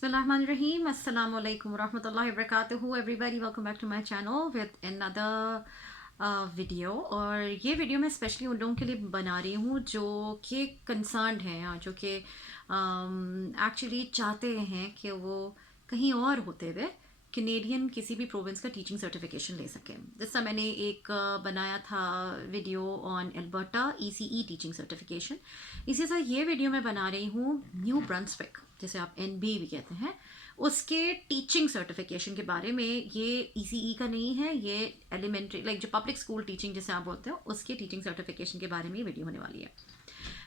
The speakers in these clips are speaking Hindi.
Bismillahirrahmanirrahim. Assalamu alaikum warahmatullahi wabarakatuh. Everybody, welcome back to my channel with another video. और ये वीडियो मैं स्पेशली उन लोगों के लिए बना रही हूँ जो कि कंसर्न्ड हैं या जो कि एक्चुअली चाहते हैं कि वो कहीं और होते हुए कैनेडियन किसी भी प्रोविंस का टीचिंग सर्टिफिकेशन ले सकें। जैसा मैंने एक बनाया था video on Alberta ECE teaching certification, इसी तरह ये वीडियो मैं बना रही हूँ न्यू ब्रंसविक, जिसे आप NB भी कहते हैं, उसके टीचिंग सर्टिफिकेशन के बारे में। ये ECE का नहीं है, ये एलिमेंट्री जो पब्लिक स्कूल टीचिंग जिसे आप बोलते हो उसके टीचिंग सर्टिफिकेशन के बारे में ये वीडियो होने वाली है।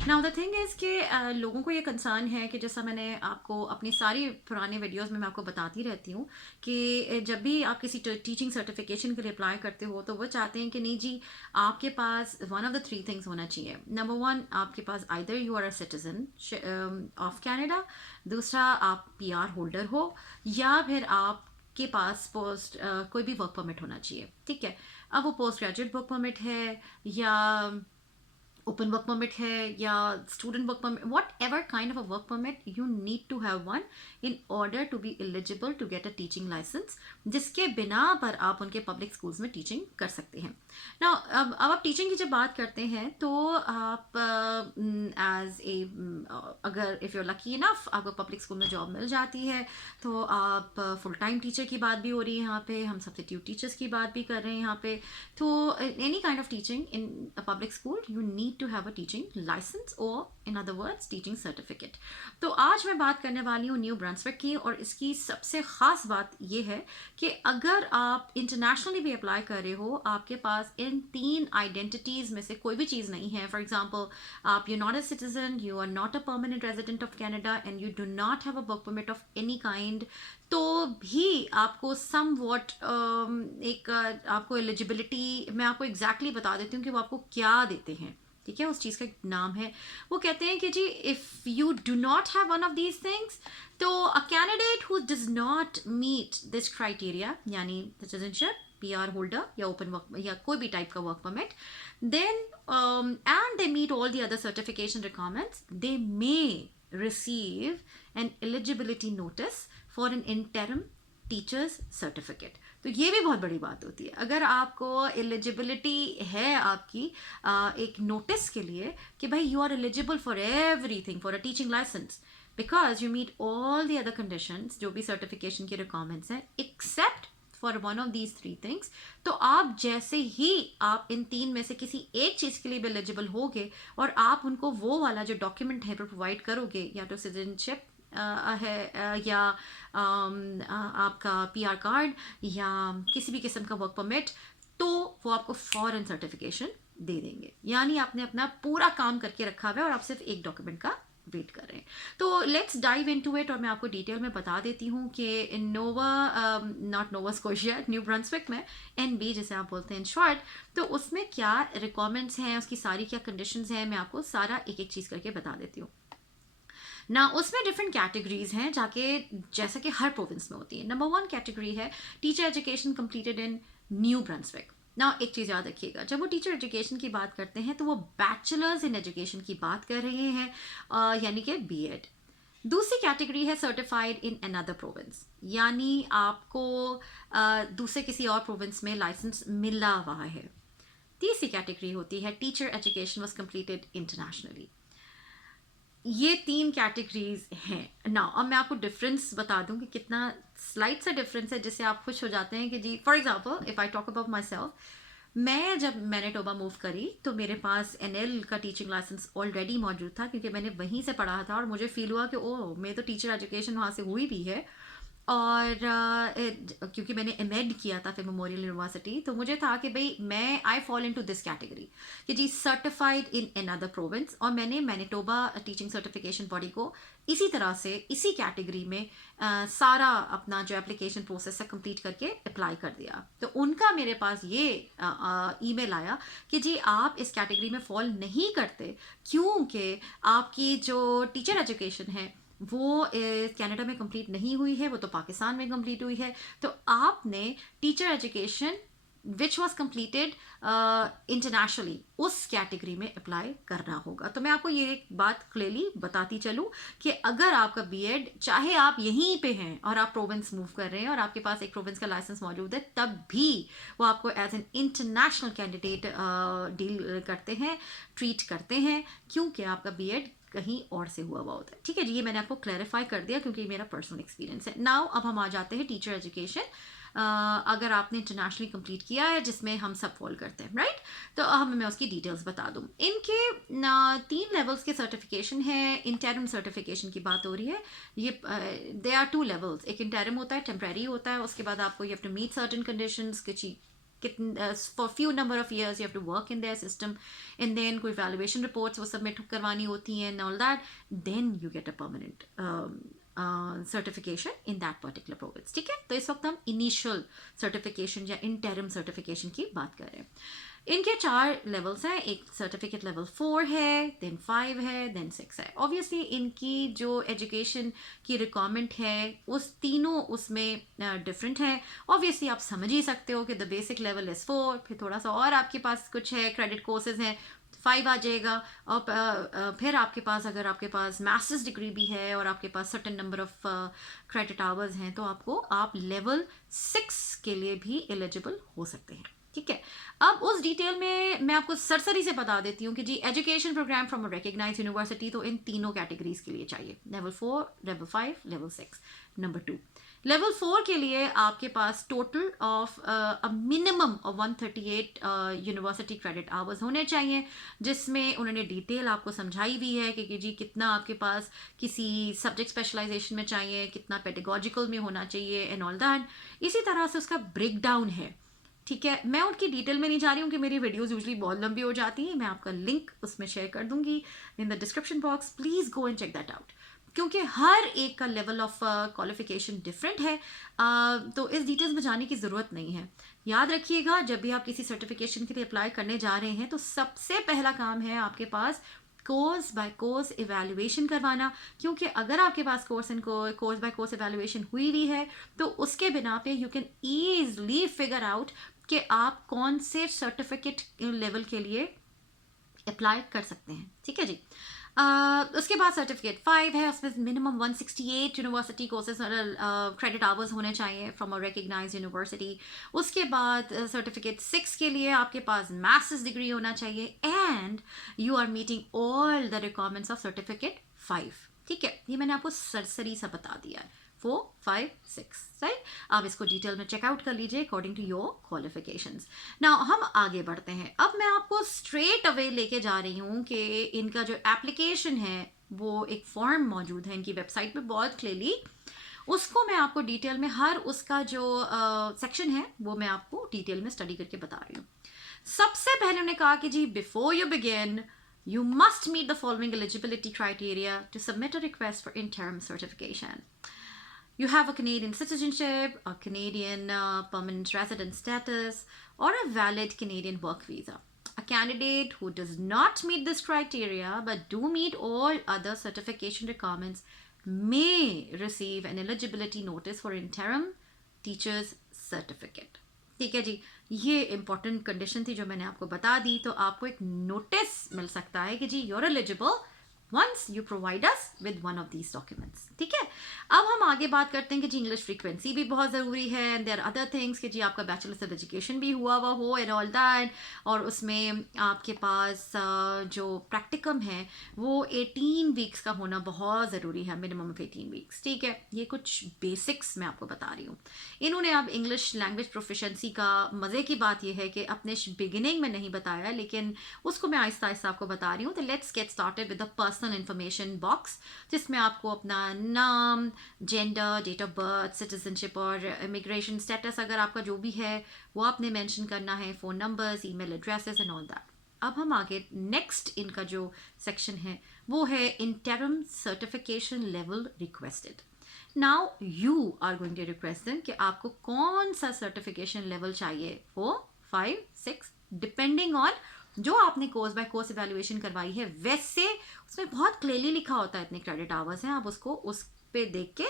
नाउ द थिंग इज़ कि लोगों को ये कंसर्न है कि जैसा मैंने आपको अपनी सारी पुराने वीडियोस में मैं आपको बताती रहती हूँ कि जब भी आप किसी टीचिंग सर्टिफिकेशन के लिए अप्लाई करते हो तो वो चाहते हैं कि नहीं जी, आपके पास one of the three things होना चाहिए। नंबर वन, आपके पास either you are a citizen of Canada, दूसरा आप PR होल्डर हो, या फिर आप के पास कोई भी वर्क परमिट होना चाहिए। ठीक है, अब वो पोस्ट ग्रेजुएट वर्क परमिट है या open work permit है या student work permit, whatever kind of a work permit, you need to have one in order to be eligible to get a teaching license, जिसके बिना पर आप उनके पब्लिक स्कूल्स में टीचिंग कर सकते हैं। ना अब आप टीचिंग की जब बात करते हैं तो आप एज ए अगर इफ़ यू लकी इनफ आपको पब्लिक स्कूल में जॉब मिल जाती है तो आप फुल टाइम टीचर की बात भी हो रही है यहाँ पे, हम सब्स्टिट्यूट टीचर्स की बात भी कर रहे हैं यहाँ पे। तो any kind of teaching in a public school you need to have a teaching license or in other words teaching certificate। तो आज मैं बात करने वाली हूँ न्यू ब्रंसविक की, और इसकी सबसे ख़ास बात ये है कि अगर आप इंटरनेशनली भी अप्लाई कर रहे हो, आपके पास इन तीन आइडेंटिटीज़ में से कोई भी चीज़ नहीं है। फॉर एग्जांपल, आप you not a citizen, you are not a permanent resident of Canada and you do not have a work permit of any kind, तो भी आपको सम वॉट एक आपको एलिजिबिलिटी, मैं आपको एग्जैक्टली बता देती हूँ कि वो आपको क्या देते हैं। ठीक है, उस चीज़ का नाम है, वो कहते हैं कि जी if you do not have one of these things, तो a candidate who does not meet this criteria, यानी सिटीजनशिप, PR होल्डर या ओपन वर्क या कोई भी टाइप का work permit, then and they meet all the other certification requirements, they may receive an eligibility notice for an interim teachers certificate. तो ये भी बहुत बड़ी बात होती है। अगर आपको एलिजिबिलिटी है आपकी एक नोटिस के लिए कि भाई you are eligible for everything for a teaching licence because you meet all the other conditions जो भी सर्टिफिकेशन के रिक्वायरमेंट्स हैं except for one of these three things, तो आप जैसे ही आप इन तीन में से किसी एक चीज़ के लिए भी एलिजिबल होगे और आप उनको वो वाला जो डॉक्यूमेंट है प्रोवाइड करोगे, या तो सिटीजनशिप है या आपका PR कार्ड या किसी भी किस्म का वर्क परमिट, तो वो आपको फॉरेन सर्टिफिकेशन दे देंगे। यानी आपने अपना पूरा काम करके रखा हुआ है और आप सिर्फ एक डॉक्यूमेंट का वेट कर रहे हैं। तो लेट्स डाइव इनटू इट, और मैं आपको डिटेल में बता देती हूँ कि not Nova Scotia, new Brunswick में NB जिसे आप बोलते हैं इन शॉर्ट, तो उसमें क्या रिक्वायरमेंट्स हैं, उसकी सारी क्या कंडीशंस हैं, मैं आपको सारा एक एक चीज़ करके बता देती हूँ ना। उसमें डिफरेंट कैटेगरीज हैं जाके, जैसा कि हर प्रोविंस में होती है। नंबर वन कैटेगरी है teacher education completed in new Brunswick. ना एक चीज़ याद रखिएगा, जब वो टीचर एजुकेशन की बात करते हैं तो वो बैचलर्स इन एजुकेशन की बात कर रहे हैं, यानी कि BEd। दूसरी कैटेगरी है सर्टिफाइड इन अनदर प्रोविंस, यानी आपको दूसरे किसी और प्रोविंस में लाइसेंस मिला हुआ है। तीसरी कैटेगरी होती है teacher education was completed internationally. ये तीन कैटेगरीज हैं ना। अब मैं आपको डिफरेंस बता दूं कि कितना स्लाइट सा डिफरेंस है, जिससे आप खुश हो जाते हैं कि जी for example if I talk about myself, मैं जब मैनिटोबा मूव करी तो मेरे पास NL का टीचिंग लाइसेंस ऑलरेडी मौजूद था, क्योंकि मैंने वहीं से पढ़ा था और मुझे फील हुआ कि ओह, मैं तो टीचर एजुकेशन वहाँ से हुई भी है। और क्योंकि मैंने एमएड किया था फिर मेमोरियल यूनिवर्सिटी, तो मुझे था कि भाई मैं I fall into this category कि जी सर्टिफाइड इन अनदर प्रोविंस, और मैंने मैनिटोबा टीचिंग सर्टिफिकेशन बॉडी को इसी तरह से इसी कैटेगरी में सारा अपना जो एप्लीकेशन प्रोसेस है कंप्लीट करके अप्लाई कर दिया। तो उनका मेरे पास ये ईमेल आया कि जी आप इस कैटेगरी में फॉल नहीं करते, क्योंकि आपकी जो टीचर एजुकेशन है वो कनाडा में कंप्लीट नहीं हुई है, वो तो पाकिस्तान में कंप्लीट हुई है, तो आपने teacher education which was completed internationally, उस कैटेगरी में अप्लाई करना होगा। तो मैं आपको ये एक बात क्लियरली बताती चलूँ कि अगर आपका बीएड, चाहे आप यहीं पे हैं और आप प्रोविंस मूव कर रहे हैं और आपके पास एक प्रोविंस का लाइसेंस मौजूद है, तब भी वो आपको as an international candidate deal करते हैं, ट्रीट करते हैं, क्योंकि आपका बीएड कहीं और से हुआ होता है। ठीक है जी, ये मैंने आपको क्लैरिफाई कर दिया क्योंकि मेरा पर्सनल एक्सपीरियंस है। नाउ अब हम आ जाते हैं टीचर एजुकेशन। अगर आपने इंटरनेशनली कंप्लीट किया है, जिसमें हम सब फॉल करते हैं, राइट, तो हम मैं उसकी डिटेल्स बता दूं। इनके 3 लेवल्स के सर्टिफिकेशन है। इंटरम सर्टिफिकेशन की बात हो रही है। ये दे आर 2 लेवल्स। एक इंटरम होता है, टेम्परेरी होता है, उसके बाद आपको you have to meet certain conditions, for few number of years you have to work in their system, and then कोई valuation reports वो submit करवानी होती हैं and all that, then you get a permanent certification in that particular province। ठीक है, तो इस वक्त हम initial certification या interim certification की बात कर रहे हैं। इनके 4 लेवल्स हैं। एक सर्टिफिकेट लेवल 4 है, देन 5 है, देन 6 है। ऑब्वियसली इनकी जो एजुकेशन की रिक्वायरमेंट है उस तीनों उसमें डिफरेंट है। ऑब्वियसली आप समझ ही सकते हो कि द बेसिक लेवल इज़ 4, फिर थोड़ा सा और आपके पास कुछ है, क्रेडिट कोर्सेज हैं, 5 आ जाएगा, और फिर आपके पास अगर आपके पास मास्टर्स डिग्री भी है और आपके पास certain number of credit hours हैं, तो आप लेवल 6 के लिए भी एलिजिबल हो सकते हैं। ठीक है, अब उस डिटेल में मैं आपको सरसरी से बता देती हूँ कि जी education programme from a recognised university तो इन तीनों कैटेगरीज के लिए चाहिए, level 4, level 5, level 6। Number 2, level 4 के लिए आपके पास total of a minimum of 138 university credit hours होने चाहिए, जिसमें उन्होंने डिटेल आपको समझाई भी है कि जी कितना आपके पास किसी सब्जेक्ट स्पेशलाइजेशन में चाहिए, कितना पेडागोजिकल में होना चाहिए एंड ऑल दैट। इसी तरह से उसका ब्रेक डाउन है। ठीक है, मैं उनकी डिटेल में नहीं जा रही हूँ कि मेरी वीडियोस यूजुअली बहुत लंबी हो जाती हैं। मैं आपका लिंक उसमें शेयर कर दूंगी in the description box, please go and check that out, क्योंकि हर एक का लेवल ऑफ क्वालिफिकेशन डिफरेंट है। तो इस डिटेल्स में जाने की ज़रूरत नहीं है। याद रखिएगा, जब भी आप किसी सर्टिफिकेशन के लिए अप्लाई करने जा रहे हैं तो सबसे पहला काम है आपके पास कोर्स बाय कोर्स इवैल्यूएशन करवाना, क्योंकि अगर आपके पास कोर्स बाय कोर्स इवैल्यूएशन हुई है तो उसके बिना पे you can easily figure out कि आप कौन से सर्टिफिकेट लेवल के लिए अप्लाई कर सकते हैं। ठीक है जी, उसके बाद सर्टिफिकेट 5 है, उसमें minimum 168 university courses credit hours होने चाहिए फ्रॉम अ रिकग्नाइज्ड यूनिवर्सिटी। उसके बाद सर्टिफिकेट 6 के लिए आपके पास मास्टर्स डिग्री होना चाहिए and you are meeting all the requirements of certificate 5। ठीक है, ये मैंने आपको सरसरी सा बता दिया है। 4, 5, 6, राइट। आप इसको डिटेल में चेकआउट कर लीजिए according to your qualifications. Now हम आगे बढ़ते हैं। अब मैं आपको स्ट्रेट अवे लेके जा रही हूँ कि इनका जो एप्लीकेशन है वो एक फॉर्म मौजूद है इनकी वेबसाइट पे बहुत क्लियरली, उसको मैं आपको डिटेल में हर उसका जो सेक्शन है वो मैं आपको डिटेल में स्टडी करके बता रही हूँ। सबसे पहले उन्होंने कहा कि जी before you begin you must meet the following eligibility criteria to submit a request for interim certification. You have a Canadian citizenship, a Canadian permanent resident status, or a valid Canadian work visa. A candidate who does not meet this criteria but do meet all other certification requirements may receive an eligibility notice for interim teacher's certificate. ठीक है जी, ये इंपॉर्टेंट कंडीशन थी जो मैंने आपको बता दी। तो आपको एक नोटिस मिल सकता है कि जी you're eligible once you provide us with one of these documents. ठीक है, अब हम आगे बात करते हैं कि जी इंग्लिश फ्रीक्वेंसी भी बहुत ज़रूरी है एंड देयर अदर थिंग्स कि जी आपका बैचलर्स ऑफ एजुकेशन भी हुआ हो एंड ऑल दैट, और उसमें आपके पास जो प्रैक्टिकम है वो 18 वीक्स का होना बहुत ज़रूरी है, मिनिमम ऑफ 18 वीक्स। ठीक है, ये कुछ बेसिक्स मैं आपको बता रही हूँ। इन्होंने अब इंग्लिश लैंग्वेज प्रोफिशेंसी का मज़े की बात यह है कि अपने बिगिनिंग में नहीं बताया, लेकिन उसको मैं आहिस्ता आहिस्ता आपको बता रही हूँ। तो let's get started with the personal information box, जिसमें आपको अपना नाम, gender, date of birth, citizenship और इमिग्रेशन स्टेटस अगर आपका जो भी है वो आपने मेंशन करना है, phone numbers, email addresses and all that. अब हम आगे नेक्स्ट इनका जो सेक्शन है वो है interim certification level requested. Now you are going to request them कि आपको कौन सा सर्टिफिकेशन लेवल चाहिए, 4, 5, 6, डिपेंडिंग ऑन जो आपने कोर्स बाय कोर्स इवैल्यूएशन करवाई है। वैसे उसमें बहुत क्लियरली लिखा होता है इतने क्रेडिट आवर्स हैं, आप उसको उस पे देख के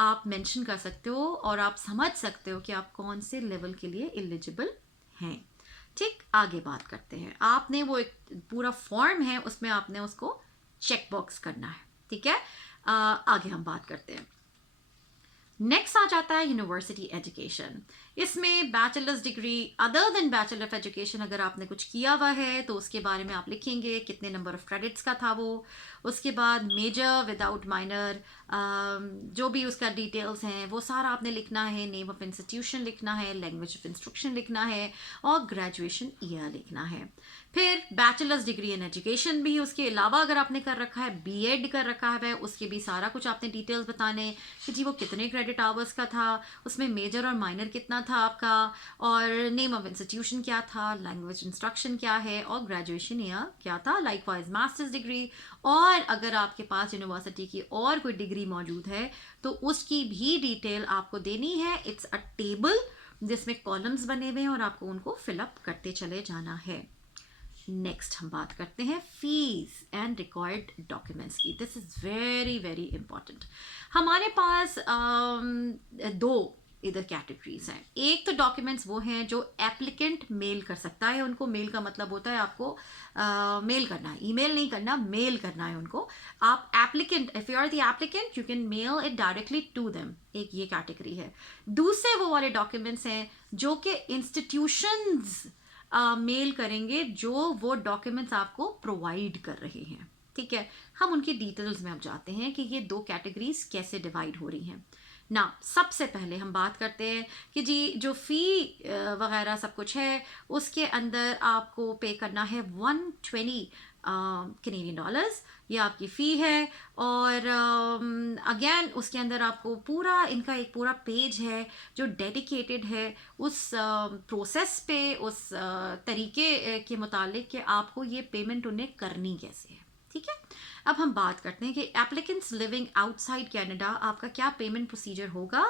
आप मेंशन कर सकते हो और आप समझ सकते हो कि आप कौन से लेवल के लिए एलिजिबल हैं। ठीक, आगे बात करते हैं। आपने वो एक पूरा फॉर्म है, उसमें आपने उसको चेक बॉक्स करना है। ठीक है, आगे हम बात करते हैं। नेक्स्ट आ जाता है यूनिवर्सिटी एजुकेशन। इसमें bachelors degree other than bachelor of education अगर आपने कुछ किया हुआ है तो उसके बारे में आप लिखेंगे कितने नंबर ऑफ क्रेडिट्स का था वो। उसके बाद मेजर विदाउट माइनर, जो भी उसका डिटेल्स हैं वो सारा आपने लिखना है। नेम ऑफ इंस्टीट्यूशन लिखना है, लैंग्वेज ऑफ इंस्ट्रक्शन लिखना है और ग्रेजुएशन ईयर लिखना है। फिर बैचलर्स डिग्री इन एजुकेशन भी उसके अलावा अगर आपने कर रखा है, बीएड कर रखा है, उसके भी सारा कुछ आपने डिटेल्स बताने कि जी वो कितने क्रेडिट आवर्स का था, उसमें मेजर और माइनर कितना था आपका, और नेम ऑफ इंस्टीट्यूशन क्या था, लैंग्वेज इंस्ट्रक्शन क्या है और ग्रेजुएशन ईयर क्या था, लाइकवाइज मास्टर्स डिग्री। और अगर आपके पास यूनिवर्सिटी की और कोई डिग्री मौजूद है तो उसकी भी डिटेल आपको देनी है। इट्स अ टेबल जिसमें कॉलम्स बने हुए हैं और आपको उनको फिलअप करते चले जाना है। नेक्स्ट हम बात करते हैं फीस एंड रिक्वायर्ड डॉक्यूमेंट्स की। This is very very important. हमारे पास दो इधर कैटेगरीज हैं। एक तो डॉक्यूमेंट्स वो हैं जो एप्लीकेंट मेल कर सकता है उनको। मेल का मतलब होता है आपको मेल करना है, ईमेल नहीं करना, मेल करना है उनको। आप applicant, if you are the applicant you can mail it directly to them, एक ये कैटेगरी है। दूसरे वो वाले डॉक्यूमेंट्स हैं जो कि इंस्टीट्यूशंस मेल करेंगे जो वो डॉक्यूमेंट्स आपको प्रोवाइड कर रहे हैं। ठीक है, हम उनकी डिटेल्स में अब जाते हैं कि ये दो कैटेगरीज कैसे डिवाइड हो रही हैं ना। सबसे पहले हम बात करते हैं कि जी जो फ़ी वगैरह सब कुछ है उसके अंदर आपको पे करना है 120 कैनेडियन डॉलर्स, ये आपकी फ़ी है। और अगेन उसके अंदर आपको पूरा इनका एक पूरा पेज है जो डेडिकेटेड है उस प्रोसेस पे, उस तरीके के मुतालिक कि आपको ये पेमेंट उन्हें करनी कैसे है। ठीक है, अब हम बात करते हैं कि एप्लीकेंट्स लिविंग आउटसाइड कनाडा आपका क्या पेमेंट प्रोसीजर होगा।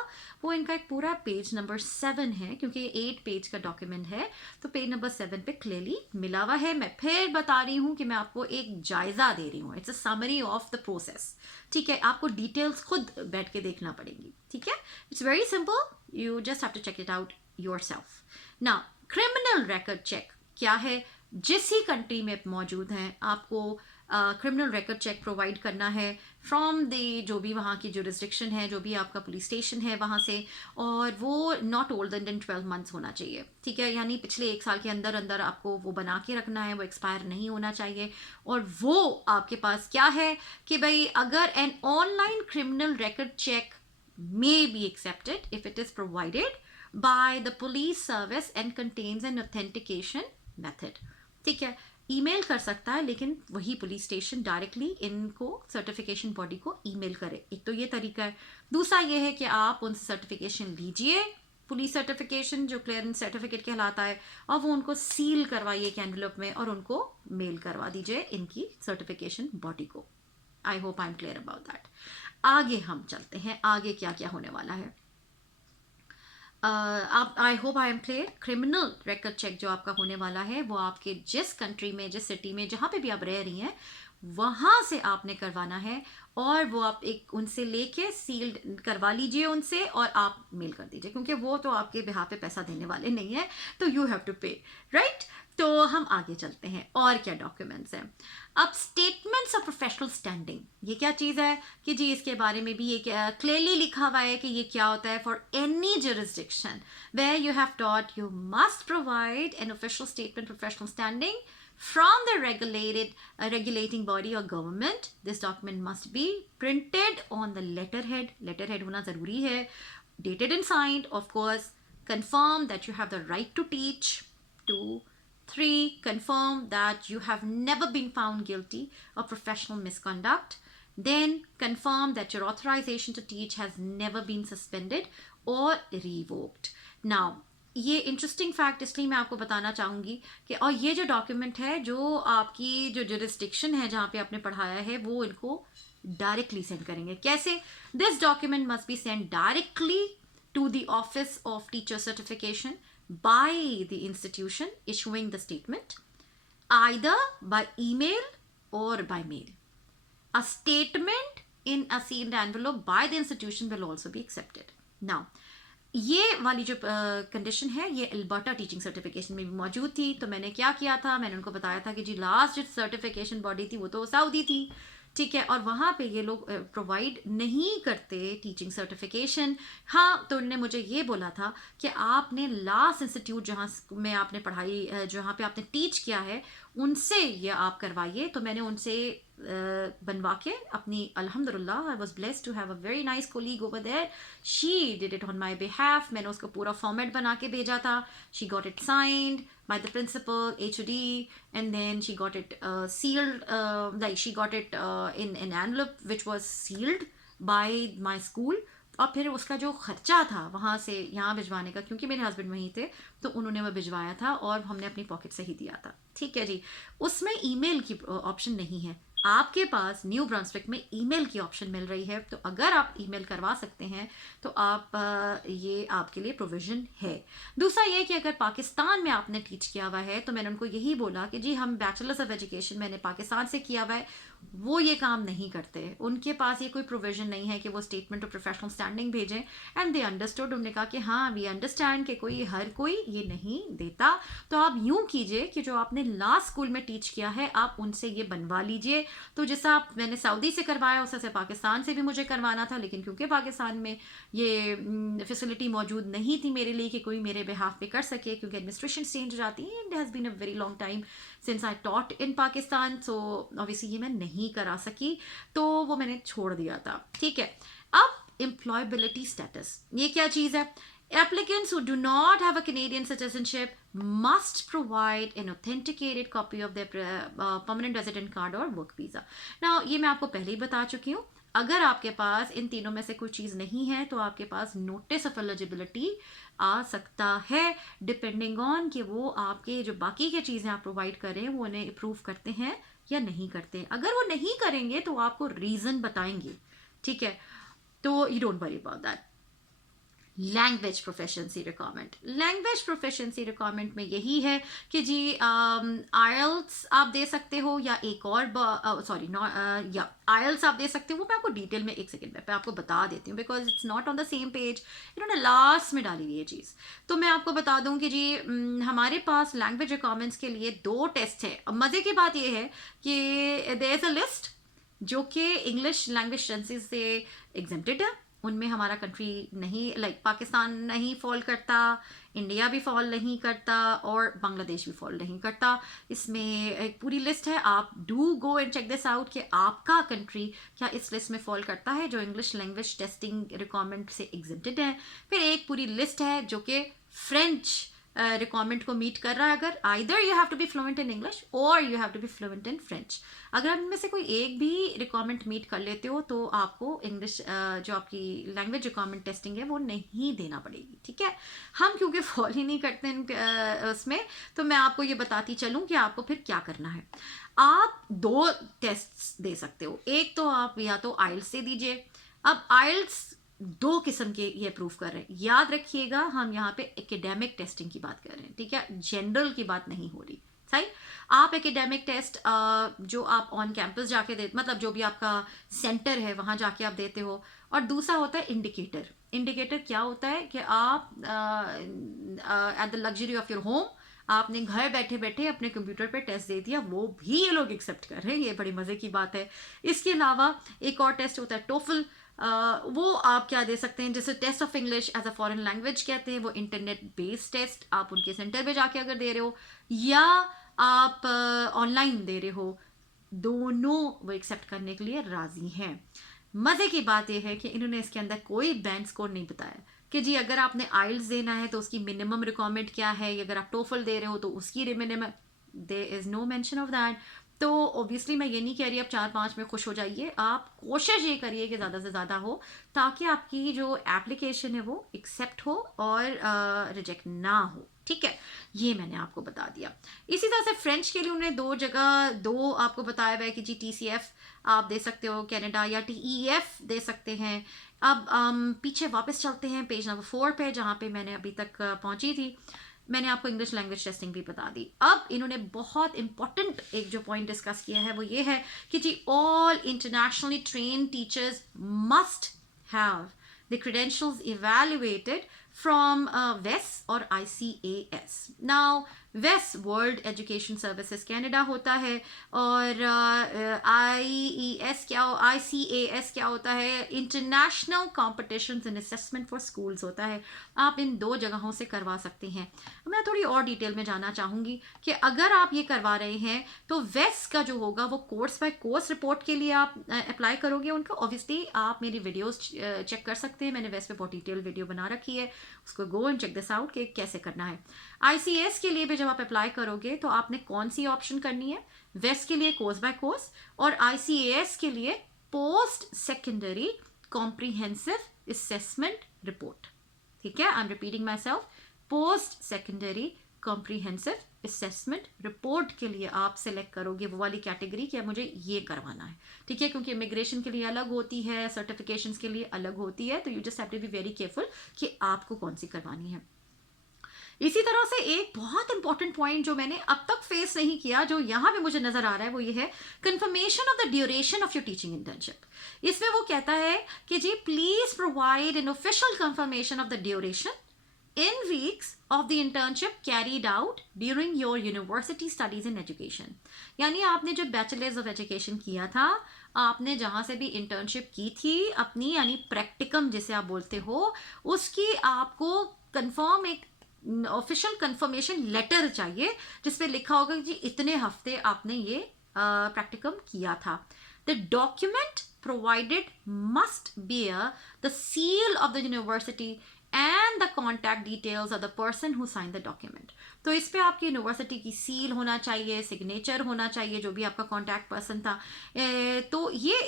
वो इनका एक पूरा पेज नंबर 7 है, क्योंकि ये 8 पेज का डॉक्यूमेंट है तो पेज नंबर 7 पे क्लियरली मिला हुआ है। मैं फिर बता रही हूँ कि मैं आपको एक जायजा दे रही हूँ। It's a summary of the process. ठीक है, आपको डिटेल्स खुद बैठ के देखना पड़ेगी। ठीक है, it's very simple, you just have to check it out yourself. Now criminal record check क्या है। जिस ही कंट्री में मौजूद हैं आपको क्रिमिनल रिकॉर्ड चेक प्रोवाइड करना है फ्रॉम द जो भी वहाँ की जुरिस्डिक्शन है, जो भी आपका पुलिस स्टेशन है वहाँ से, और वो नॉट ओल्डर देन 12 मंथ्स होना चाहिए। ठीक है, यानी पिछले 1 साल के अंदर अंदर आपको वो बना के रखना है, वो एक्सपायर नहीं होना चाहिए। और वो आपके पास क्या है कि भाई अगर an online criminal record check may be accepted if it is provided by the police service and contains an authentication method। ठीक है, ईमेल कर सकता है लेकिन वही पुलिस स्टेशन डायरेक्टली इनको सर्टिफिकेशन बॉडी को ईमेल करे। एक तो ये तरीका है। दूसरा ये है कि आप उनसे सर्टिफिकेशन लीजिए, पुलिस सर्टिफिकेशन जो क्लियरेंस सर्टिफिकेट कहलाता है, और वो उनको सील करवाइए एक एनवेलप में और उनको मेल करवा दीजिए इनकी सर्टिफिकेशन बॉडी को। आई hope I am clear about that. आगे हम चलते हैं, आगे क्या क्या होने वाला है। आप I hope I am clear. Criminal record check जो आपका होने वाला है वो आपके जिस कंट्री में, जिस सिटी में, जहाँ पे भी आप रह रही हैं वहाँ से आपने करवाना है, और वो आप एक उनसे लेके सील्ड करवा लीजिए उनसे और आप मेल कर दीजिए, क्योंकि वो तो आपके बिहार पे पैसा देने वाले नहीं है, तो यू हैव टू पे, राइट। तो हम आगे चलते हैं और क्या डॉक्यूमेंट्स हैं। अब स्टेटमेंट्स ऑफ प्रोफेशनल स्टैंडिंग, ये क्या चीज़ है कि जी इसके बारे में भी ये क्लियरली लिखा हुआ है कि ये क्या होता है। For any jurisdiction where you have taught you must provide an official statement professional standing from the regulating body or government. This document must be printed on the letterhead होना ज़रूरी है, dated and signed, of course. Confirm that you have the right to teach. 2, 3, confirm that you have never been found guilty of professional misconduct. Then confirm that your authorization to teach has never been suspended or revoked. Now ये इंटरेस्टिंग फैक्ट इसलिए मैं आपको बताना चाहूँगी कि और ये जो डॉक्यूमेंट है जो आपकी जो जुरिस्डिक्शन है जहाँ पे आपने पढ़ाया है वो इनको डायरेक्टली सेंड करेंगे। कैसे? This document must be send directly to the office of teacher certification by the institution issuing the statement, either by email और by mail. A statement in a sealed envelope by the institution will also be accepted. Now, ये वाली जो कंडीशन है ये अल्बर्टा टीचिंग सर्टिफिकेशन में भी मौजूद थी। तो मैंने क्या किया था, मैंने उनको बताया था कि जी लास्ट जो सर्टिफिकेशन बॉडी थी वो तो सऊदी थी, ठीक है, और वहाँ पे ये लोग प्रोवाइड नहीं करते टीचिंग सर्टिफिकेशन। हाँ, तो उन्होंने मुझे ये बोला था कि आपने लास्ट इंस्टीट्यूट जहाँ में आपने पढ़ाई जहाँ पे आपने टीच किया है उनसे ये आप करवाइए। तो मैंने उनसे बनवा के अपनी, अल्हम्दुलिल्लाह I was blessed to have a very nice colleague over there, she did it on my behalf. मैंने उसको पूरा फॉर्मेट बना के भेजा था, she got it signed by the principal, HOD, and then she got it sealed, like she got it in an envelope which was sealed by my school. और फिर उसका जो खर्चा था वहाँ से यहाँ भिजवाने का, क्योंकि मेरे हस्बैंड वहीं थे तो उन्होंने वो भिजवाया था और हमने अपनी पॉकेट से ही दिया था, ठीक है जी। उसमें ईमेल की ऑप्शन नहीं है, आपके पास न्यू ब्रांसविक में ईमेल की ऑप्शन मिल रही है। तो अगर आप ईमेल करवा सकते हैं तो आप ये आपके लिए प्रोविज़न है। दूसरा ये कि अगर पाकिस्तान में आपने टीच किया हुआ है, तो मैंने उनको यही बोला कि जी हम बैचलर्स ऑफ एजुकेशन मैंने पाकिस्तान से किया हुआ है, वो ये काम नहीं करते, उनके पास ये कोई प्रोविज़न नहीं है कि वो स्टेटमेंट ऑफ प्रोफेशनल स्टैंडिंग भेजें। एंड दे अंडरस्टूड, उन्होंने कहा कि हाँ वी अंडरस्टैंड कि कोई हर कोई ये नहीं देता। तो आप यूँ कीजिए कि जो आपने लास्ट स्कूल में टीच किया है आप उनसे ये बनवा लीजिए। तो जैसा आप मैंने सऊदी से करवाया उस से पाकिस्तान से भी मुझे करवाना था, लेकिन क्योंकि पाकिस्तान में ये फैसिलिटी मौजूद नहीं थी मेरे लिए कि कोई मेरे बिहाफ पे कर सके, क्योंकि एडमिनिस्ट्रेशन चेंज हो जाती है। It has been a very long time since I taught in Pakistan, so obviously ये मैं नहीं करा सकी, तो वो मैंने छोड़ दिया था, ठीक है। अब एम्प्लॉयबिलिटी स्टेटस, ये क्या चीज़ है? Applicants who do not have a Canadian citizenship must provide an authenticated copy of their permanent resident card or work visa. Now, ये मैं आपको पहले ही बता चुकी हूँ। अगर आपके पास इन तीनों में से कोई चीज़ नहीं है तो आपके पास नोटिस ऑफ एलिजिबिलिटी आ सकता है, डिपेंडिंग ऑन कि वो आपके जो बाकी की चीज़ें आप प्रोवाइड करें वो उन्हें अप्रूव करते हैं या नहीं करते। अगर वो नहीं करेंगे तो आपको रीज़न बताएंगे, ठीक है। तो you don't worry about that. Language proficiency requirement, language proficiency requirement में यही है कि जी आईएलट्स आप दे सकते हो या एक और सॉरी या आईएलट्स आप दे सकते हो। वो मैं आपको डिटेल में एक सेकंड में आपको बता देती हूँ, because it's not on the same page, इन्होंने लास्ट में डाली हुई ये चीज़। तो मैं आपको बता दूँ कि जी हमारे पास लैंग्वेज रिक्वायरमेंट्स के लिए 2 टेस्ट है। मज़े की बात ये है कि देयर इज़ अ लिस्ट जो कि इंग्लिश लैंग्वेज एजेंसी से एग्जेम्प्टेड है, उनमें हमारा कंट्री नहीं, लाइक पाकिस्तान नहीं फॉल करता, इंडिया भी फॉल नहीं करता और बांग्लादेश भी फॉल नहीं करता। इसमें एक पूरी लिस्ट है, आप do go and check this out कि आपका कंट्री क्या इस लिस्ट में फॉल करता है जो इंग्लिश लैंग्वेज टेस्टिंग रिक्वायरमेंट से एग्जेम्प्टेड है। फिर एक पूरी लिस्ट है जो कि फ्रेंच रिक्वायरमेंट को मीट कर रहा है। अगर either you have to be fluent in English और you have to be fluent in French. अगर आप इनमें से कोई एक भी रिक्वायरमेंट मीट कर लेते हो तो आपको इंग्लिश जो आपकी लैंग्वेज रिक्वायरमेंट टेस्टिंग है वो नहीं देना पड़ेगी, ठीक है। हम क्योंकि फॉलो ही नहीं करते उसमें, तो मैं आपको ये बताती चलूँ कि आपको फिर क्या करना है। आप 2 टेस्ट दे सकते हो, एक तो आप या तो आइल्स से दीजिए। अब आइल्स 2 किस्म के ये प्रूव कर रहे हैं, याद रखिएगा हम यहाँ पे एकेडमिक टेस्टिंग की बात कर रहे हैं, ठीक है, जनरल की बात नहीं हो रही, सही। आप एकेडमिक टेस्ट जो आप ऑन कैंपस जाके दे, मतलब जो भी आपका सेंटर है वहाँ जाके आप देते हो। और दूसरा होता है इंडिकेटर। इंडिकेटर क्या होता है कि आप at the luxury of your home आपने घर बैठे बैठे अपने कंप्यूटर पे टेस्ट दे दिया, वो भी ये लोग एक्सेप्ट कर रहे हैं, ये बड़ी मज़े की बात है। इसके अलावा एक और टेस्ट होता है टोफल, वो आप क्या दे सकते हैं, जैसे test of English as a foreign language कहते हैं, वो इंटरनेट बेस्ड टेस्ट आप उनके सेंटर पे जाके अगर दे रहे हो या आप ऑनलाइन दे रहे हो, दोनों वो एक्सेप्ट करने के लिए राजी हैं। मज़े की बात यह है कि इन्होंने इसके अंदर कोई बैंड स्कोर नहीं बताया कि जी अगर आपने आइल्स देना है तो उसकी मिनिमम रिक्वायरमेंट क्या है, अगर आप टोफल दे रहे हो तो उसकी minimum, there is no mention of that. तो ऑब्वियसली मैं ये नहीं कह रही आप 4-5 में खुश हो जाइए, आप कोशिश ये करिए कि ज़्यादा से ज़्यादा हो ताकि आपकी जो एप्लीकेशन है वो एक्सेप्ट हो और रिजेक्ट ना हो, ठीक है। ये मैंने आपको बता दिया। इसी तरह से फ्रेंच के लिए उन्होंने 2 जगह 2 आपको बताया हुआ है कि जी TCF आप दे सकते हो कनाडा, या TEF दे सकते हैं। अब पीछे वापस चलते हैं पेज नंबर 4 पे जहाँ पे मैंने अभी तक पहुँची थी। मैंने आपको इंग्लिश लैंग्वेज टेस्टिंग भी बता दी। अब इन्होंने बहुत इंपॉर्टेंट एक जो पॉइंट डिस्कस किया है वो ये है कि जी all internationally train teachers must have the credentials evaluated from WES or ICAS. Now WES world education services Canada होता है और IES क्या ICAS क्या होता है, international competitions and assessment for schools होता है। आप इन दो जगहों से करवा सकते हैं। मैं थोड़ी और डिटेल में जानना चाहूँगी कि अगर आप ये करवा रहे हैं तो WES का जो होगा वो कोर्स बाय कोर्स रिपोर्ट के लिए आप अप्लाई करोगे उनका। ऑब्वियसली आप मेरी वीडियोस चेक कर सकते हैं, मैंने WES पे बहुत डिटेल वीडियो बना रखी है, उसको go and check this out कि कैसे करना है। ICS के लिए भी जब आप अप्लाई करोगे तो आपने कौन सी ऑप्शन करनी है, WES के लिए कोर्स बाय कोर्स और ICAS के लिए post secondary comprehensive assessment report. ठीक है, I am repeating my self, post secondary comprehensive assessment report के लिए आप सिलेक्ट करोगे वो वाली कैटेगरी कि मुझे ये करवाना है। ठीक है, क्योंकि इमिग्रेशन के लिए अलग होती है, सर्टिफिकेशंस के लिए अलग होती है, तो you just have to be very careful कि आपको कौन सी करवानी है। इसी तरह से एक बहुत इंपॉर्टेंट पॉइंट जो मैंने अब तक फेस नहीं किया, जो यहाँ पे मुझे नजर आ रहा है, वो ये है confirmation of the duration of your teaching internship. इसमें वो कहता है कि जी please provide an official confirmation of the duration in weeks of the internship carried out during your university studies in education। यानी आपने जो बैचलर्स ऑफ एजुकेशन किया था, आपने जहाँ से भी इंटर्नशिप की थी अपनी, यानी प्रैक्टिकम जिसे आप बोलते हो, उसकी आपको कंफर्म एक ऑफिशियल कंफर्मेशन लेटर चाहिए जिसपे लिखा होगा कि जी इतने हफ्ते आपने ये प्रैक्टिकम किया था। The document provided must bear the seal of the university and the contact details of the person who signed the document। तो इस पे आपकी यूनिवर्सिटी की सील होना चाहिए, सिग्नेचर होना चाहिए, जो भी आपका कॉन्टैक्ट पर्सन था। तो ये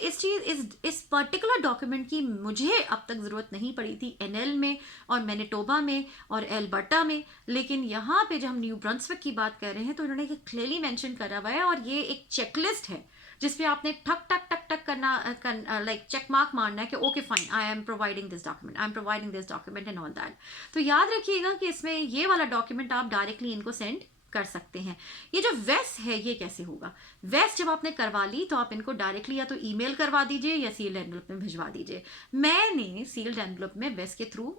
इस पर्टिकुलर डॉक्यूमेंट की मुझे अब तक ज़रूरत नहीं पड़ी थी NL में और मैनिटोबा में और एल्बर्टा में, लेकिन यहाँ पे जब हम न्यू ब्रंसविक की बात कर रहे हैं तो इन्होंने क्लियरली मेंशन करा हुआ है और ये एक चेकलिस्ट है जिसपे आपने ठक ठक ठक ठक करना लाइक चेक मार्क मारना है कि okay fine, I am providing this document, I am providing this document and all that. तो याद रखिएगा कि इसमें ये वाला डॉक्यूमेंट आप डायरेक्टली इनको सेंड कर सकते हैं। ये जो WES है ये कैसे होगा, WES जब आपने करवा ली तो आप इनको डायरेक्टली या तो ईमेल करवा दीजिए या सील्ड एनवेलप में भिजवा दीजिए। मैंने सील्ड एनवेलप में WES के थ्रू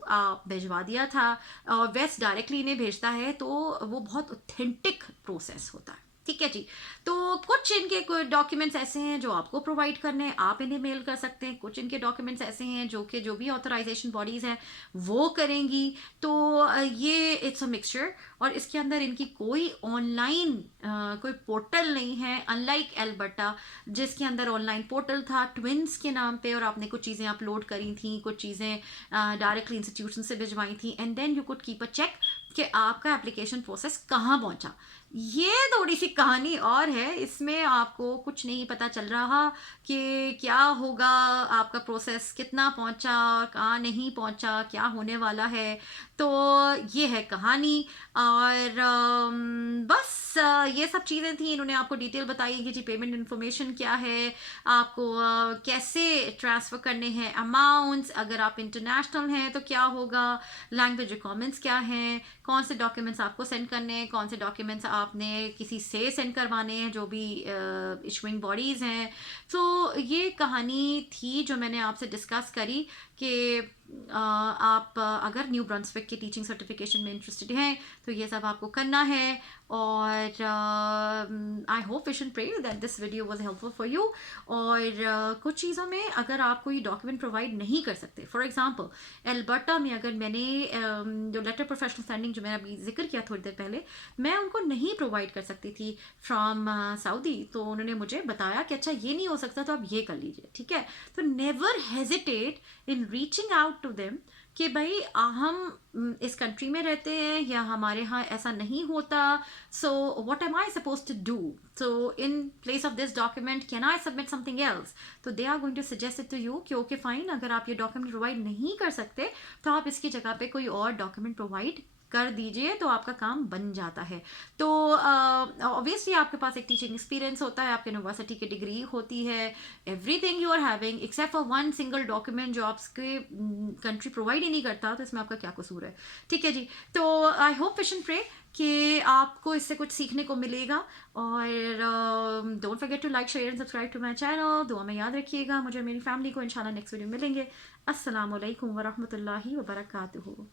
भिजवा दिया था और WES डायरेक्टली इन्हें भेजता है तो वो बहुत ऑथेंटिक प्रोसेस होता है। ठीक है जी, तो कुछ इनके डॉक्यूमेंट्स ऐसे हैं जो आपको प्रोवाइड करने हैं, आप इन्हें मेल कर सकते हैं। कुछ इनके डॉक्यूमेंट्स ऐसे हैं जो कि जो भी ऑथराइजेशन बॉडीज़ हैं वो करेंगी। तो ये इट्स अ मिक्सचर और इसके अंदर इनकी कोई ऑनलाइन कोई पोर्टल नहीं है, अनलाइक एल्बर्टा जिसके अंदर ऑनलाइन पोर्टल था ट्विंस के नाम पे और आपने कुछ चीज़ें अपलोड करी थी, कुछ चीज़ें डायरेक्टली इंस्टीट्यूशन से भिजवाई थी and then you could keep a check कि आपका एप्लीकेशन प्रोसेस कहाँ पहुँचा। ये थोड़ी सी कहानी और है, इसमें आपको कुछ नहीं पता चल रहा कि क्या होगा, आपका प्रोसेस कितना पहुंचा, कहाँ नहीं पहुंचा, क्या होने वाला है। तो ये है कहानी और बस ये सब चीज़ें थी। इन्होंने आपको डिटेल बताई कि जी पेमेंट इन्फॉर्मेशन क्या है, आपको कैसे ट्रांसफ़र करने हैं अमाउंट्स, अगर आप इंटरनेशनल हैं तो क्या होगा, लैंग्वेज रिक्वायरमेंट्स क्या हैं, कौन से डॉक्यूमेंट्स आपको सेंड करने हैं, कौन से डॉक्यूमेंट्स आपने किसी से सेंड करवाने हैं जो भी इशूइंग बॉडीज़ हैं। तो ये कहानी थी जो मैंने आपसे डिस्कस करी कि आप अगर न्यू ब्रंसविक के टीचिंग सर्टिफिकेशन में इंटरेस्टेड हैं तो ये सब आपको करना है। और I hope wish and pray that this video was helpful for you. और कुछ चीज़ों में अगर आप कोई डॉक्यूमेंट प्रोवाइड नहीं कर सकते, फॉर एग्जांपल एल्बर्टा में अगर मैंने जो लेटर प्रोफेशनल स्टैंडिंग जो मैंने अभी जिक्र किया थोड़ी देर पहले, मैं उनको नहीं प्रोवाइड कर सकती थी फ्रॉम सऊदी, तो उन्होंने मुझे बताया कि अच्छा ये नहीं हो सकता तो आप ये कर लीजिए। ठीक है, तो never hesitate in reaching out to them कि भाई हम इस कंट्री में रहते हैं या हमारे यहाँ ऐसा नहीं होता, so what am I suppose to do, so in place of this document can I submit something else. तो they are going to suggest it to you कि ओके फाइन, अगर आप ये डॉक्यूमेंट प्रोवाइड नहीं कर सकते तो आप इसकी जगह पे कोई और डॉक्यूमेंट प्रोवाइड कर दीजिए तो आपका काम बन जाता है। तो ऑब्वियसली आपके पास एक टीचिंग एक्सपीरियंस होता है, आपके यूनिवर्सिटी की डिग्री होती है, everything you are having except for one single document जो आपके कंट्री प्रोवाइड ही नहीं करता, तो इसमें आपका क्या कसूर है। ठीक है जी, तो I hope wish and pray कि आपको इससे कुछ सीखने को मिलेगा। और don't forget to like share and subscribe to my channel. दुआ में याद रखिएगा मुझे, मेरी फैमिली को। इंशाल्लाह नेक्स्ट वीडियो मिलेंगे। अस्सलाम वालेकुम वरहमतुल्लाहि वबरकातुहू।